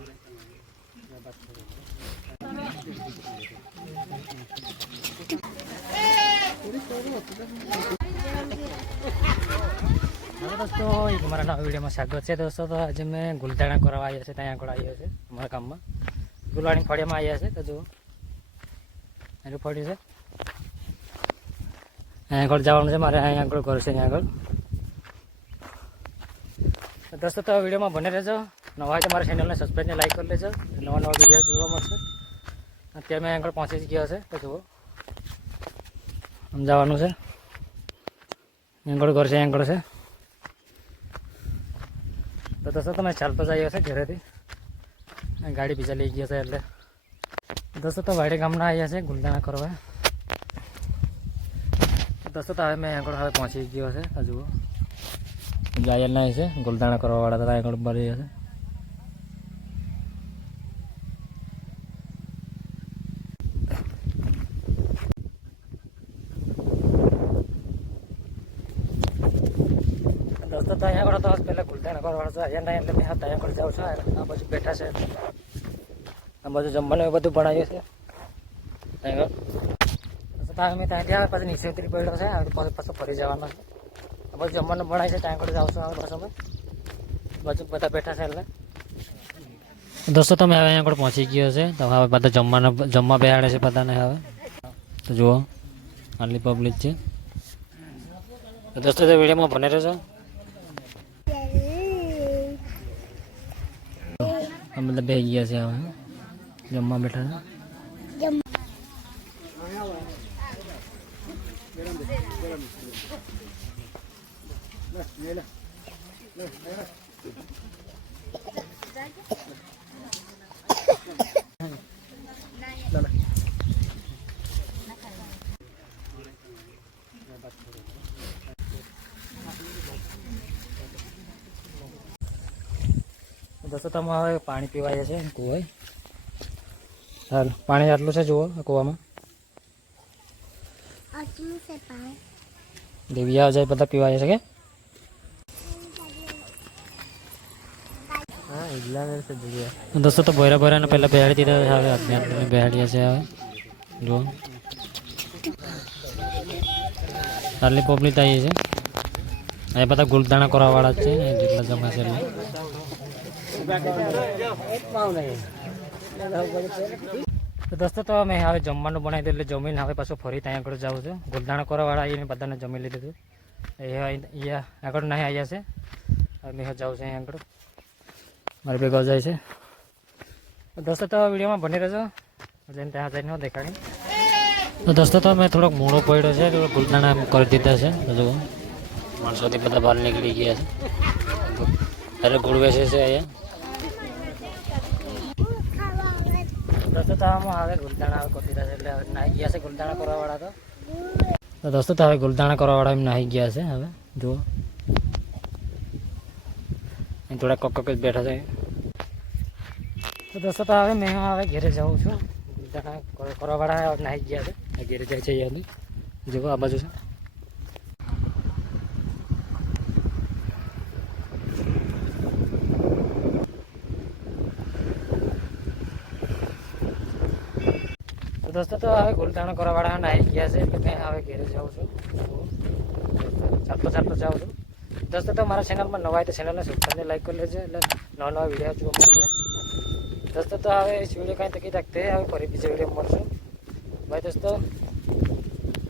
दोस्तों एक हमारा नवा वीडियो में स्वागत है। दोस्तों तो आज मैं गुलदाણા કરવા આવ્યા છે, ત્યાં આગળ આવ્યો છે અમારા ગામમાં ગુલાણી ફળિયામાં આવ્યા છે। તો જો એનું ફળ્યું છે, અહીંયા આગળ જવાનું છે મારે, અહીંયા આગળ ઘર છે અહીંયા આગળ। તો દોસ્તો તો વિડીયોમાં બને રહેજો, નવા હોય તો મારા ચેનલને સબસ્ક્રાઈબ ને લાઈક કરી લેજો, નવા નવા વિડીયો જોવા મળશે। અત્યારે મેં આગળ પહોંચી જ ગયો છે, તો જુઓ આમ જવાનું છે, આગળ ઘર છે, આગળ છે। તો દોસ્તો તમે ચાલતો જ આવ્યો છે ઘરેથી, ગાડી બીજા લઈ ગયો છે એટલે। દોસ્તો તો વાડી ગામના આવ્યા છે ગુલદાણા કરવા। દોસ્તો તો હવે મેં આગળ હવે પહોંચી ગયો છે, તો જુઓ જાયલના છે ગુલદાણા કરવાવાળા તો આગળ ભરી છે। दोस्तों तो यहाँ तो पहले गुलदाણા करवाड़ा तो अँ नहीं એટલે मैं ત્યાં આગળ જાઉં છું। આ બાજુ બેઠા છે, આ બાજુ જમવાનું એ બધું બનાવ્યું છે ત્યાં આગળ। મેં ત્યાંથી આવે પાછું નીચે ઉતરી પડ્યો છે, પાછું ફરી જવાનો છે। આ બાજુ જમવાનું બનાવે છે, ત્યાં આગળ જાઉં છું। આગળ પાછું બાજુ બધા બેઠા છે એટલે દોસ્તો તમે હવે અહીંયા આગળ પહોંચી ગયો છે। તો હવે બધા જમવા બેહાડે છે બધાને હવે। તો જુઓ આટલી પબ્લિક છે। તો દોસ્તો તો વિડીયોમાં બને રહેજો। मतलब બે ગયા છે હવે જમવા બેઠા છે। दोस्तों તમે હવે પાણી પીવાય છે કુવાય, હાલ પાણી આટલું છે જુઓ કુવામાં, આટલું છે પાણી દેવિયા જાય બધા પીવાય છે કે હા એટલા વેર છે દેવિયા। દોસ્તો તો બોયરા બોયરાને પહેલા બેહાડી દીધા, હવે અજ્ઞાતને બેહાડ્યા છે હવે જુઓ આટલી પબ્લિક આવી છે। એ બધા ગુલદાણા કરવાવાળા છે જેટલા જમે છે એટલે। તો દોસ્તો તો મેં હવે જમવાનું બનાવી દીધું એટલે જમીને હવે પાછું ફરી ત્યાં આગળ જાઉં છું। ગુલદાણા કરવાવાળા આવીને બધાને જમી લીધું, એ અહીંયા આગળ નહીં આવ્યા છે, હવે મેં જાઉં છું અહીંયા આગળ મારી ભેગા જાય છે। દોસ્તો તો વિડીયોમાં બની રહેજો, જઈને ત્યાં જઈને દેખાડી। તો દોસ્તો તો મેં થોડોક મૂળો પડ્યો છે, થોડો ગુલદાણા કરી દીધા છે। તો માણસોથી બધા બહાર નીકળી ગયા છે, ત્યારે ગુળ વેચે છે અહીંયા। દોસ્તો તો હવે ગુલદાણા કરી દીધા છે એટલે હવે નાહી ગયા છે ગુલદાણા કરવાવાળા તો દોસ્તો તો હવે ગુલદાણા કરવાવાળા એમ નાહી ગયા છે હવે જુઓ થોડા કોક જ બેઠા છે। તો દોસ્તો તો હવે મેં હવે ઘેરે જાઉં છું, ગુલદાણા કરવાવાળા નાહી ગયા છે, ઘેરે જાય છે અહીંયાથી જુઓ આ બાજુ છે। दोस्तों तो હવે ગુલદાણા કરવાવાળા નાહી ગયા છે એટલે મેં હવે ઘેરે જાઉં છું, ચાલતો જાઉં છું। દોસ્તો તો મારા ચેનલમાં નવા હોય તો ચેનલને સબસ્ક્રાઈબ લાઈક કરી લેજો, એટલે નવા નવા વિડીયો જોવા મળશે। દોસ્તો તો હવે इस वीडियो कहीं तक ही रखते हैं, હવે ફરી બીજો વિડીયો મળશું। બાય દોસ્તો।